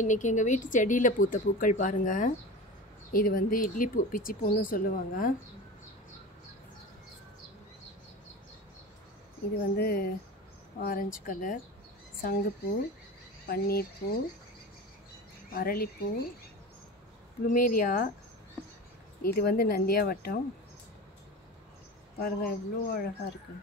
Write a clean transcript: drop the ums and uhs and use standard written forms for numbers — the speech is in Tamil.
இன்றைக்கி எங்கள் வீட்டு செடியில் பூத்த பூக்கள் பாருங்கள். இது வந்து இட்லி பூ, பிச்சி பூன்னு சொல்லுவாங்க. இது வந்து ஆரஞ்சு கலர், சங்குப்பூ, பன்னீர்பூ, அரளிப்பூ, ப்ளூமேரியா. இது வந்து நந்தியாவட்டம். பாருங்கள் எவ்வளோ அழகாக இருக்குது.